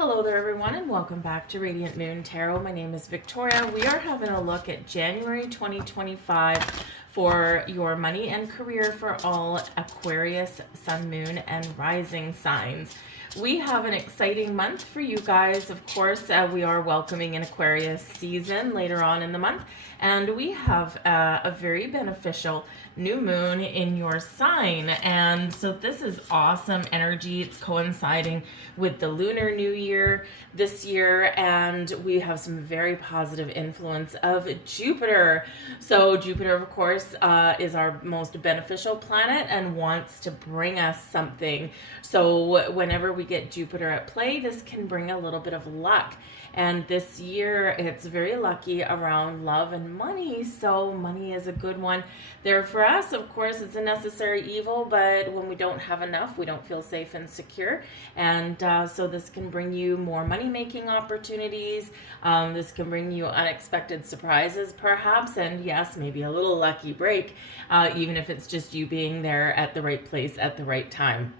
Hello there everyone and welcome back to Radiant Moon Tarot. My name is Victoria. We are having a look at January 2025 for your money and career for all Aquarius, Sun, Moon, and Rising signs. We have an exciting month for you guys. Of course, we are welcoming an Aquarius season later on in the month, and we have a very beneficial new moon in your sign. And so this is awesome energy. It's coinciding with the lunar new year this year, and we have some very positive influence of Jupiter. So Jupiter, of course, is our most beneficial planet and wants to bring us something. So whenever we get Jupiter at play, this can bring a little bit of luck. And this year, it's very lucky around love and money. So money is a good one there for us. Of course, it's a necessary evil, but when we don't have enough, we don't feel safe and secure. And so this can bring you more money-making opportunities. This can bring you unexpected surprises, perhaps. And yes, maybe a little lucky break, even if it's just you being there at the right place at the right time.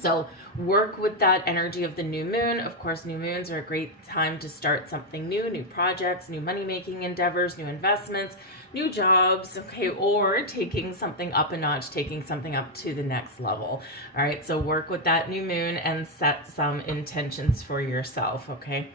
So work with that energy of the new moon. Of course, new moons are a great time to start something new projects, new money-making endeavors, new investments, new jobs, okay, or taking something up a notch, taking something up to the next level. All right, so work with that new moon and set some intentions for yourself, okay?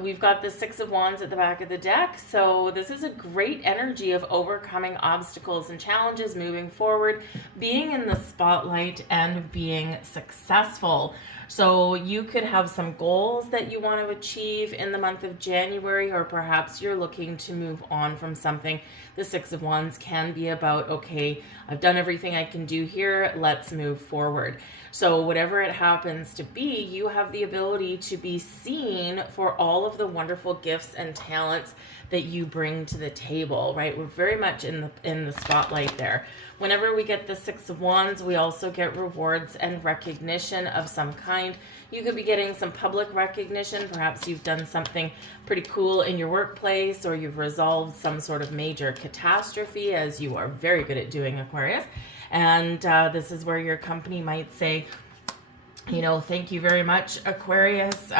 We've got the Six of Wands at the back of the deck. So this is a great energy of overcoming obstacles and challenges, moving forward, being in the spotlight, and being successful. So you could have some goals that you want to achieve in the month of January, or perhaps you're looking to move on from something. The Six of Wands can be about, okay, I've done everything I can do here, let's move forward. So whatever it happens to be, you have the ability to be seen for all of the wonderful gifts and talents that you bring to the table, right? We're very much in the spotlight there. Whenever we get the Six of Wands, we also get rewards and recognition of some kind. You could be getting some public recognition. Perhaps you've done something pretty cool in your workplace, or you've resolved some sort of major catastrophe, as you are very good at doing, Aquarius. And this is where your company might say, you know, thank you very much, Aquarius.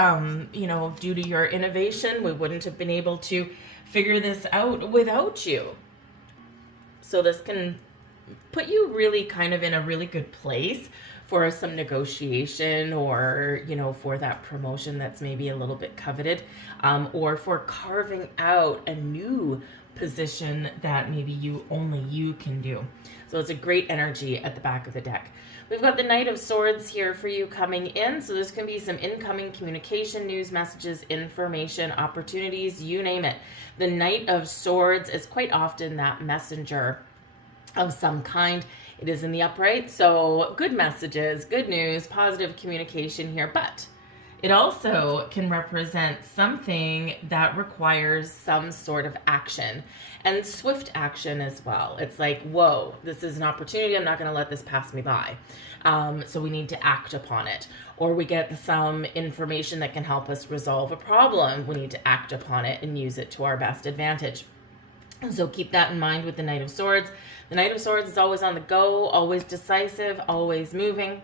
You know, due to your innovation, we wouldn't have been able to figure this out without you. So this can put you really kind of in a really good place for some negotiation, or, you know, for that promotion that's maybe a little bit coveted, or for carving out a new position that maybe only you can do. So it's a great energy at the back of the deck. We've got the Knight of Swords here for you coming in. So there's going to be some incoming communication, news, messages, information, opportunities, you name it. The Knight of Swords is quite often that messenger of some kind. It is in the upright, so good messages, good news, positive communication here, but it also can represent something that requires some sort of action, and swift action as well. It's like, whoa, this is an opportunity. I'm not going to let this pass me by. So we need to act upon it. Or we get some information that can help us resolve a problem. We need to act upon it and use it to our best advantage. So keep that in mind with the Knight of Swords. The Knight of Swords is always on the go, always decisive, always moving,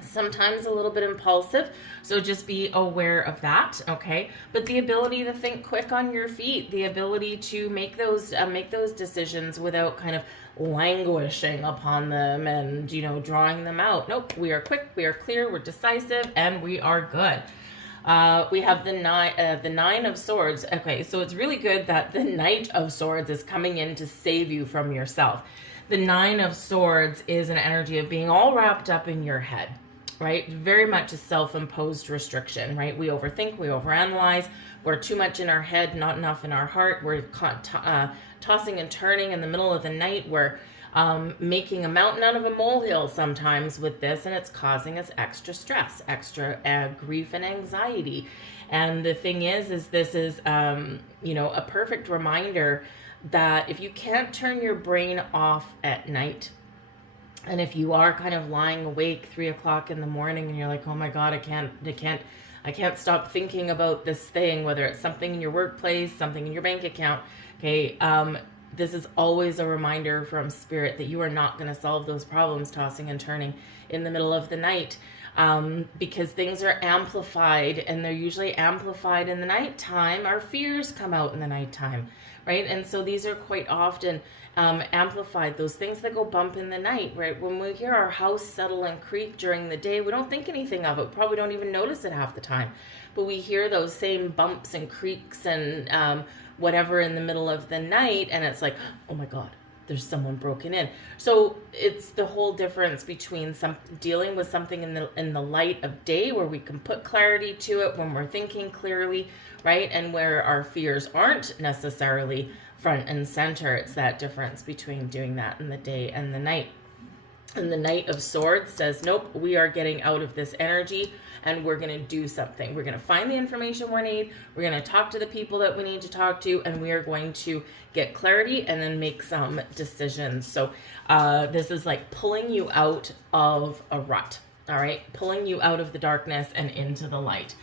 sometimes a little bit impulsive. So just be aware of that, okay? But the ability to think quick on your feet, the ability to make those decisions without kind of languishing upon them and, you know, drawing them out. Nope, we are quick, we are clear, we're decisive, and we are good. We have the Nine of Swords. Okay, so it's really good that the Knight of Swords is coming in to save you from yourself. The Nine of Swords is an energy of being all wrapped up in your head, right? Very much a self-imposed restriction, right? We overthink, we overanalyze, we're too much in our head, not enough in our heart. We're tossing and turning in the middle of the night. We're making a mountain out of a molehill sometimes with this, and it's causing us extra stress, extra grief and anxiety. And the thing is this is, you know, a perfect reminder that if you can't turn your brain off at night, and if you are kind of lying awake 3 o'clock in the morning and you're like, oh my God, I can't stop thinking about this thing, whether it's something in your workplace, something in your bank account, okay, this is always a reminder from Spirit that you are not going to solve those problems tossing and turning in the middle of the night, because things are amplified, and they're usually amplified in the nighttime. Our fears come out in the nighttime, right? And so these are quite often amplified, those things that go bump in the night, right? When we hear our house settle and creak during the day, we don't think anything of it. Probably don't even notice it half the time. But we hear those same bumps and creaks and whatever in the middle of the night, and it's like, oh my God, there's someone broken in. So it's the whole difference between dealing with something in the light of day, where we can put clarity to it when we're thinking clearly, right? And where our fears aren't necessarily front and center. It's that difference between doing that in the day and the night. And the Knight of Swords says, nope, we are getting out of this energy, and we're going to do something. We're going to find the information we need. We're going to talk to the people that we need to talk to, and we are going to get clarity and then make some decisions. So this is like pulling you out of a rut, all right? Pulling you out of the darkness and into the light.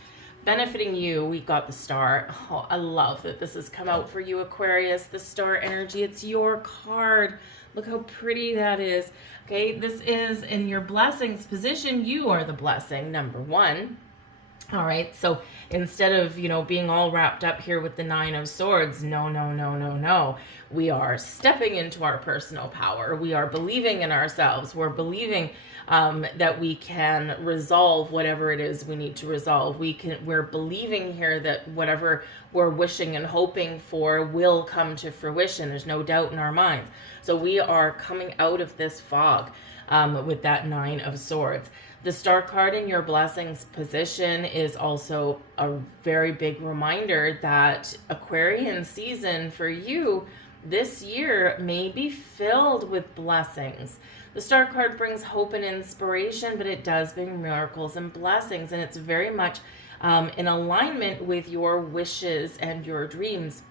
Benefiting you, we got the Star. Oh, I love that this has come out for you, Aquarius. The Star energy, it's your card. Look how pretty that is. Okay, this is in your blessings position. You are the blessing, number one. All right, so instead of, being all wrapped up here with the Nine of Swords, no. We are stepping into our personal power. We are believing in ourselves. We're believing that we can resolve whatever it is we need to resolve. We're believing here that whatever we're wishing and hoping for will come to fruition. There's no doubt in our minds. So we are coming out of this fog with that Nine of Swords. The Star card in your blessings position is also a very big reminder that Aquarian season for you this year may be filled with blessings. The Star card brings hope and inspiration, but it does bring miracles and blessings, and it's very much in alignment with your wishes and your dreams.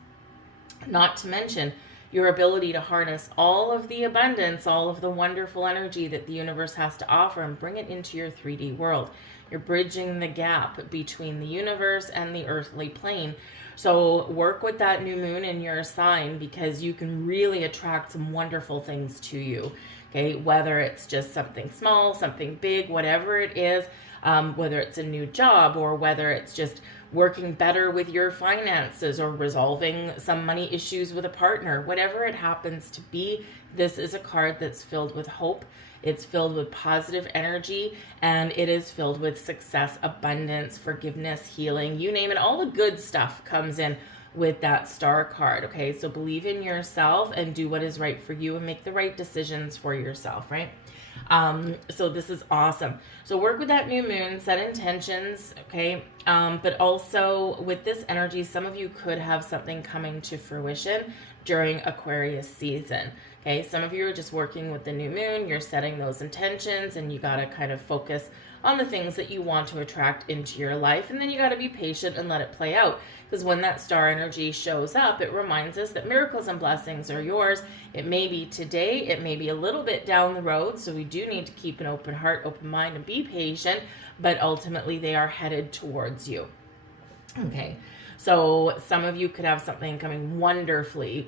Not to mention your ability to harness all of the abundance, all of the wonderful energy that the universe has to offer, and bring it into your 3D world. You're bridging the gap between the universe and the earthly plane. So work with that new moon in your sign, because you can really attract some wonderful things to you. Okay, whether it's just something small, something big, whatever it is, whether it's a new job, or whether it's just working better with your finances, or resolving some money issues with a partner, whatever it happens to be, this is a card that's filled with hope. It's filled with positive energy, and it is filled with success, abundance, forgiveness, healing, you name it. All the good stuff comes in with that Star card. Okay, so believe in yourself and do what is right for you, and make the right decisions for yourself, right? So this is awesome. So work with that new moon, set intentions, okay? But also with this energy, some of you could have something coming to fruition during Aquarius season. Okay, some of you are just working with the new moon, you're setting those intentions, and you got to kind of focus on the things that you want to attract into your life, and then you got to be patient and let it play out, because when that Star energy shows up, it reminds us that miracles and blessings are yours. It may be today, it may be a little bit down the road, so we do need to keep an open heart, open mind, and be patient, but ultimately they are headed towards you. Okay, so some of you could have something coming wonderfully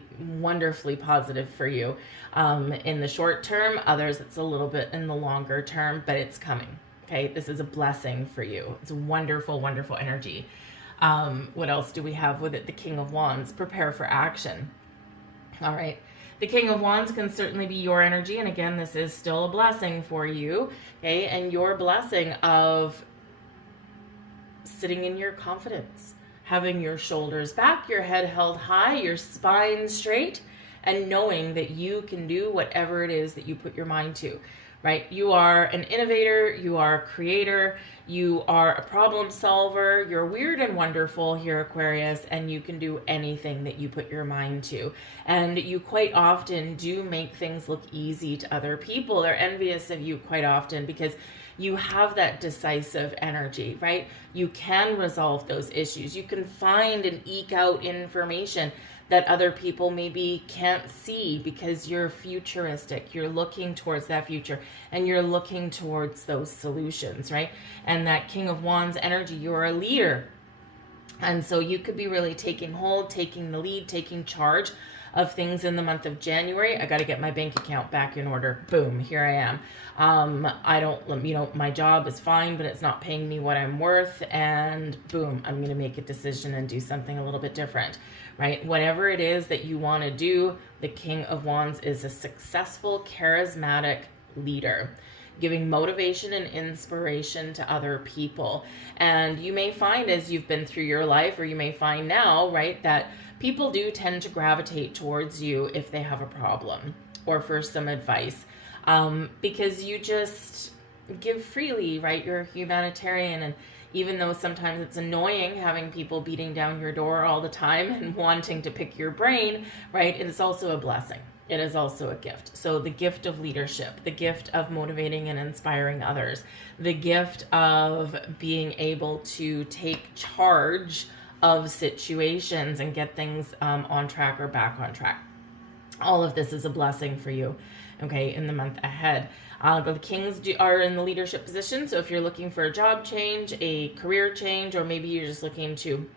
positive for you in the short term. Others, it's a little bit in the longer term, but it's coming. Okay, this is a blessing for you. It's a wonderful energy. What else do we have with it? The King of Wands, prepare for action. All right. The King of Wands can certainly be your energy. And again, this is still a blessing for you. Okay. And your blessing of sitting in your confidence, having your shoulders back, your head held high, your spine straight, and knowing that you can do whatever it is that you put your mind to. Right? You are an innovator, you are a creator, you are a problem solver, you're weird and wonderful here, Aquarius, and you can do anything that you put your mind to. And you quite often do make things look easy to other people. They're envious of you quite often because you have that decisive energy, right? You can resolve those issues. You can find and eke out information that other people maybe can't see because you're futuristic. You're looking towards that future and you're looking towards those solutions, right? And that King of Wands energy, you're a leader. And so you could be really taking hold, taking the lead, taking charge of things in the month of January. I got to get my bank account back in order. Boom, here I am. I don't, my job is fine, but it's not paying me what I'm worth. And boom, I'm going to make a decision and do something a little bit different, right? Whatever it is that you want to do, the King of Wands is a successful, charismatic leader, giving motivation and inspiration to other people. And you may find as you've been through your life, or you may find now, right, that people do tend to gravitate towards you if they have a problem or for some advice, because you just give freely, right? You're a humanitarian, and even though sometimes it's annoying having people beating down your door all the time and wanting to pick your brain, right, it is also a blessing. It is also a gift. So the gift of leadership, the gift of motivating and inspiring others, the gift of being able to take charge of situations and get things on track or back on track. All of this is a blessing for you, okay, in the month ahead. The Kings are in the leadership position. So if you're looking for a job change, a career change, or maybe you're just looking to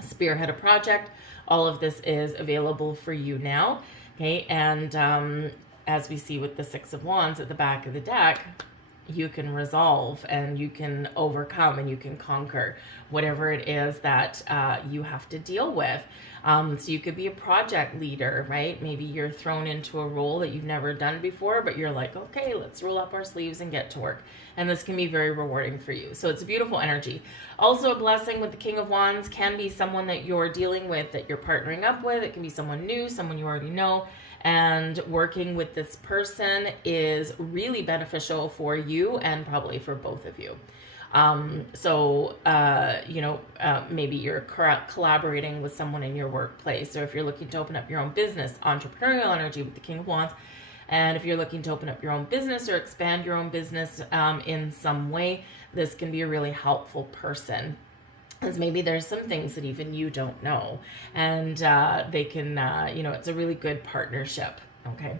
spearhead a project, all of this is available for you now. Okay, and as we see with the Six of Wands at the back of the deck, you can resolve and you can overcome and you can conquer whatever it is that you have to deal with. So you could be a project leader, right? Maybe you're thrown into a role that you've never done before, but you're like, okay, let's roll up our sleeves and get to work. And this can be very rewarding for you. So it's a beautiful energy. Also a blessing with the King of Wands can be someone that you're dealing with, that you're partnering up with. It can be someone new, someone you already know. And working with this person is really beneficial for you and probably for both of you. Maybe you're collaborating with someone in your workplace, or if you're looking to open up your own business, entrepreneurial energy with the King of Wands. And if you're looking to open up your own business or expand your own business in some way, this can be a really helpful person. Because maybe there's some things that even you don't know, and they can, it's a really good partnership. Okay.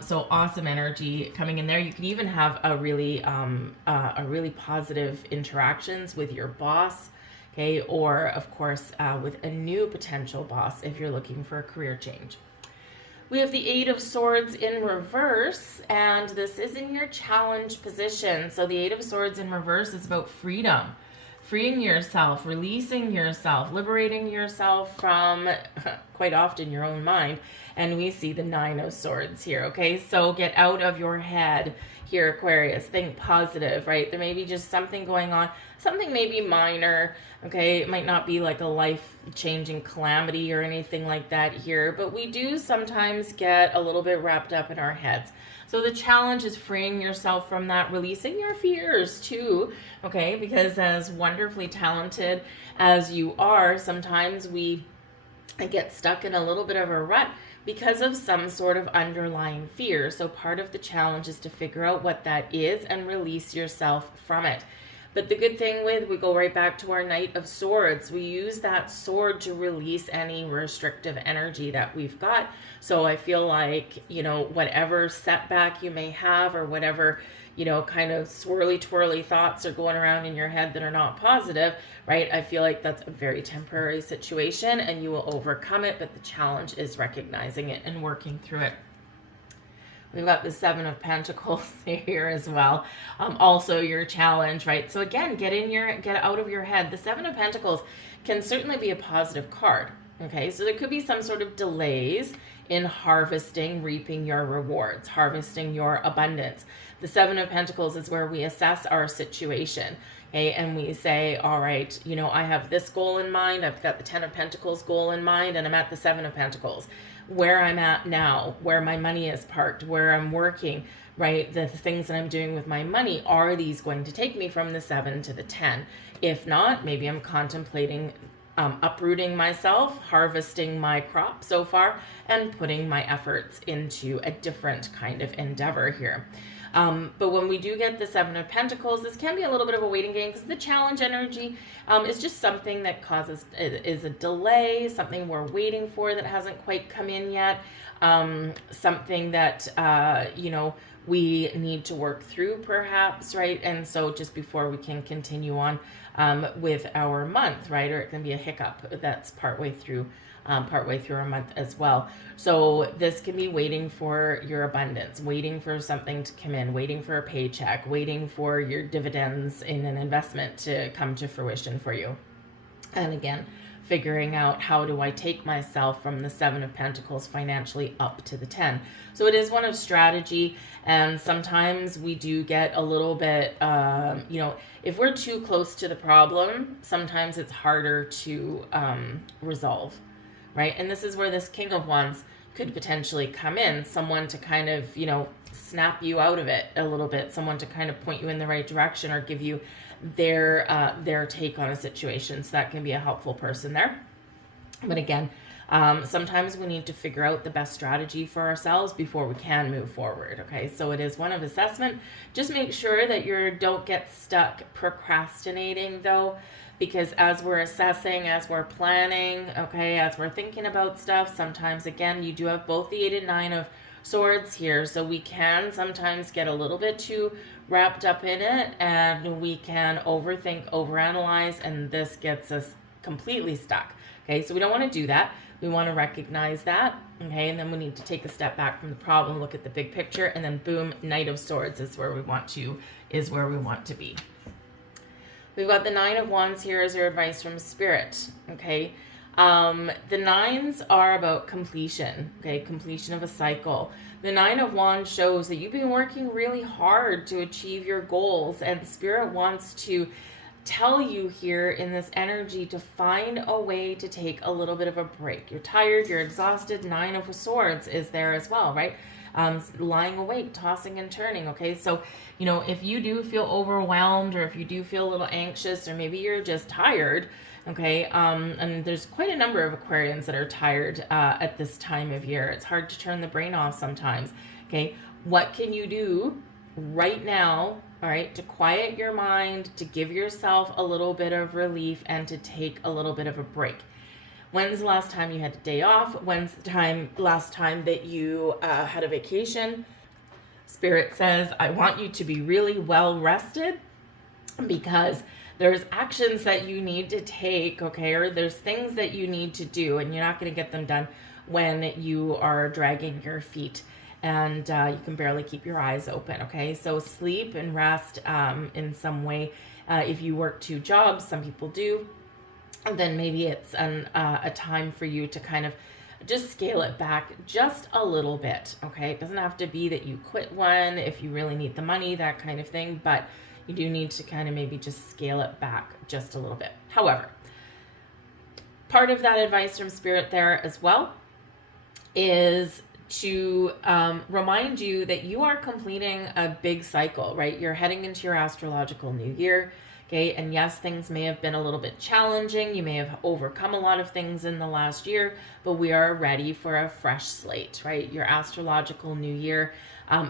So awesome energy coming in there. You can even have a really positive interactions with your boss. Okay. Or of course, with a new potential boss, if you're looking for a career change. We have the Eight of Swords in reverse, and this is in your challenge position. So the Eight of Swords in reverse is about freedom. Freeing yourself, releasing yourself, liberating yourself from quite often your own mind. And we see the Nine of Swords here, okay? So get out of your head here, Aquarius. Think positive, right? There may be just something going on, something maybe minor, okay? It might not be like a life-changing calamity or anything like that here, but we do sometimes get a little bit wrapped up in our heads. So the challenge is freeing yourself from that, releasing your fears too, okay? Because as wonderfully talented as you are, sometimes we get stuck in a little bit of a rut because of some sort of underlying fear. So part of the challenge is to figure out what that is and release yourself from it. But the good thing we go right back to our Knight of Swords. We use that sword to release any restrictive energy that we've got. So I feel like, whatever setback you may have, or whatever, kind of swirly twirly thoughts are going around in your head that are not positive, right? I feel like that's a very temporary situation and you will overcome it. But the challenge is recognizing it and working through it. We've got the Seven of Pentacles here as well. Also your challenge, right? So again, get out of your head. The Seven of Pentacles can certainly be a positive card. Okay, so there could be some sort of delays in harvesting, reaping your rewards, harvesting your abundance. The Seven of Pentacles is where we assess our situation. Okay, and we say, all right, I have this goal in mind. I've got the Ten of Pentacles goal in mind, and I'm at the Seven of Pentacles. Where I'm at now, where my money is parked, where I'm working, right? The things that I'm doing with my money, are these going to take me from the 7 to the 10? If not, maybe I'm contemplating uprooting myself, harvesting my crop so far, and putting my efforts into a different kind of endeavor here. But when we do get the Seven of Pentacles, this can be a little bit of a waiting game, because the challenge energy is just something that is a delay, something we're waiting for that hasn't quite come in yet, something that, we need to work through perhaps, right? And so just before we can continue on with our month, right? Or it can be a hiccup that's partway through partway through a month as well. So this can be waiting for your abundance, waiting for something to come in, waiting for a paycheck, waiting for your dividends in an investment to come to fruition for you. And again, figuring out how do I take myself from the Seven of Pentacles financially up to the 10. So it is one of strategy, and sometimes we do get a little bit, if we're too close to the problem, sometimes it's harder to resolve, right? And this is where this King of Wands could potentially come in, someone to kind of, snap you out of it a little bit, someone to kind of point you in the right direction or give you their take on a situation. So that can be a helpful person there. But again, sometimes we need to figure out the best strategy for ourselves before we can move forward. Okay, so it is one of assessment. Just make sure that you don't get stuck procrastinating though, because as we're assessing, as we're planning, okay, as we're thinking about stuff, sometimes again, you do have both the 8 and 9 of Swords here, so we can sometimes get a little bit too wrapped up in it, and we can overthink, overanalyze, and this gets us completely stuck. Okay, so we don't want to do that. We want to recognize that, okay, and then we need to take a step back from the problem, look at the big picture, and then boom, Knight of Swords is where we want to be. We've got the 9 of Wands here as your advice from Spirit, okay. The 9s are about completion, okay, completion of a cycle. The 9 of Wands shows that you've been working really hard to achieve your goals, and Spirit wants to tell you here in this energy to find a way to take a little bit of a break. You're tired, you're exhausted. 9 of Swords is there as well, right? Lying awake, tossing and turning, okay? So, if you do feel overwhelmed, or if you do feel a little anxious, or maybe you're just tired, okay, and there's quite a number of Aquarians that are tired at this time of year. It's hard to turn the brain off sometimes, okay? What can you do right now, all right, to quiet your mind, to give yourself a little bit of relief, and to take a little bit of a break? When's the last time you had a day off? When's the last time that you had a vacation? Spirit says, I want you to be really well rested, because there's actions that you need to take, okay, or there's things that you need to do, and you're not going to get them done when you are dragging your feet and you can barely keep your eyes open, okay? So sleep and rest in some way. If you work 2 jobs, some people do, then maybe it's a time for you to kind of just scale it back just a little bit, okay? It doesn't have to be that you quit one if you really need the money, that kind of thing, but you do need to kind of maybe just scale it back just a little bit. However, part of that advice from Spirit there as well is to remind you that you are completing a big cycle, right? You're heading into your astrological new year, okay? And yes, things may have been a little bit challenging. You may have overcome a lot of things in the last year, but we are ready for a fresh slate, right? Your astrological new year.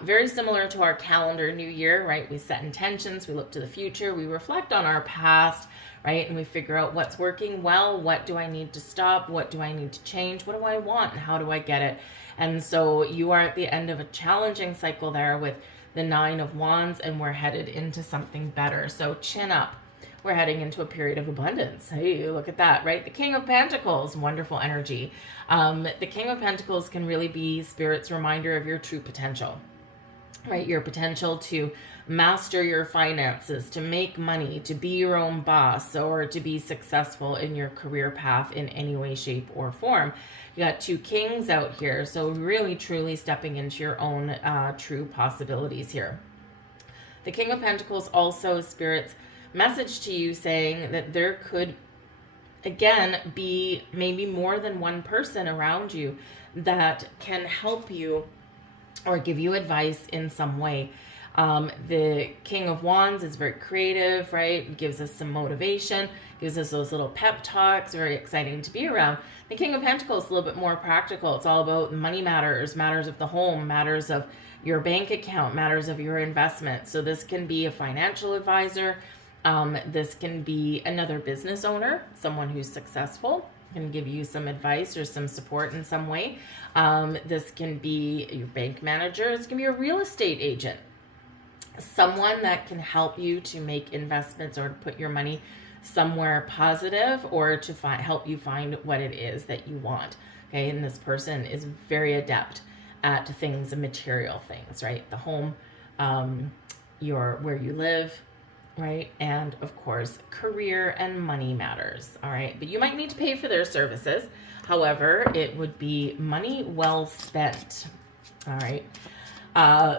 Very similar to our calendar new year, right? We set intentions, we look to the future, we reflect on our past, right? And we figure out what's working well, what do I need to stop, what do I need to change, what do I want, and how do I get it? And so you are at the end of a challenging cycle there with the 9 of Wands, and we're headed into something better. So chin up. We're heading into a period of abundance. Hey, look at that, right? The King of Pentacles, wonderful energy. The King of Pentacles can really be Spirit's reminder of your true potential, right? Your potential to master your finances, to make money, to be your own boss, or to be successful in your career path in any way, shape, or form. You got 2 kings out here, so really, truly stepping into your own true possibilities here. The King of Pentacles also Spirit's message to you, saying that there could, again, be maybe more than one person around you that can help you or give you advice in some way. The King of Wands is very creative, right? It gives us some motivation, gives us those little pep talks, very exciting to be around. The King of Pentacles is a little bit more practical. It's all about money matters, matters of the home, matters of your bank account, matters of your investment. So this can be a financial advisor. This can be another business owner, someone who's successful, can give you some advice or some support in some way. This can be your bank manager. This can be a real estate agent, someone that can help you to make investments or to put your money somewhere positive or to help you find what it is that you want. Okay, and this person is very adept at things, material things, right? The home, where you live, right? And of course, career and money matters, all right? But you might need to pay for their services. However, it would be money well spent, all right?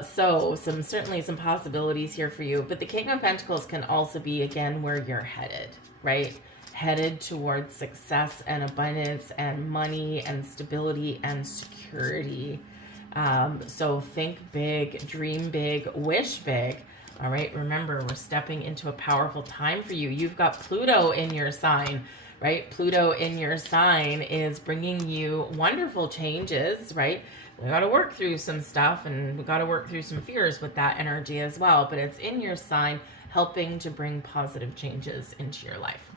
So certainly some possibilities here for you, but the King of Pentacles can also be, again, where you're headed, right? Headed towards success and abundance and money and stability and security. So think big, dream big, wish big. All right. Remember, we're stepping into a powerful time for you. You've got Pluto in your sign, right? Pluto in your sign is bringing you wonderful changes, right? We got to work through some stuff and we got to work through some fears with that energy as well. But it's in your sign, helping to bring positive changes into your life.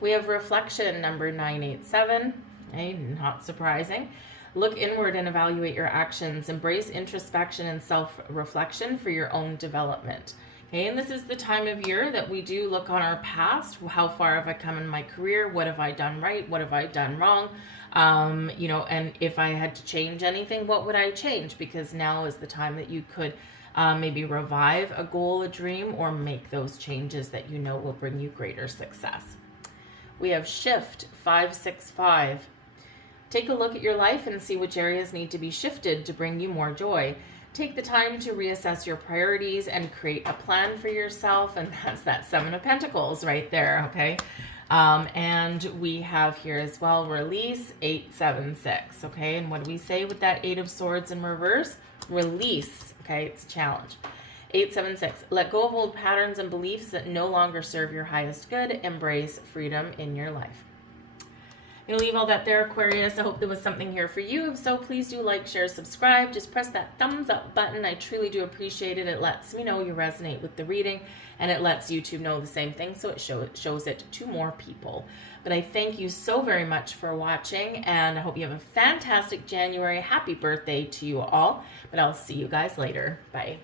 We have reflection number 987. Okay, not surprising. Look inward and evaluate your actions. Embrace introspection and self-reflection for your own development. Okay, and this is the time of year that we do look on our past. How far have I come in my career? What have I done right? What have I done wrong? And if I had to change anything, what would I change? Because now is the time that you could maybe revive a goal, a dream, or make those changes that you know will bring you greater success. We have shift 565. Take a look at your life and see which areas need to be shifted to bring you more joy. Take the time to reassess your priorities and create a plan for yourself. And that's that 7 of Pentacles right there, okay? And we have here as well, release 876, okay? And what do we say with that 8 of Swords in reverse? Release, okay? It's a challenge. 876, let go of old patterns and beliefs that no longer serve your highest good. Embrace freedom in your life. I'm going to leave all that there, Aquarius. I hope there was something here for you. If so, please do like, share, subscribe. Just press that thumbs up button. I truly do appreciate it. It lets me know you resonate with the reading, and it lets YouTube know the same thing, so it shows it to more people. But I thank you so very much for watching, and I hope you have a fantastic January. Happy birthday to you all, but I'll see you guys later. Bye.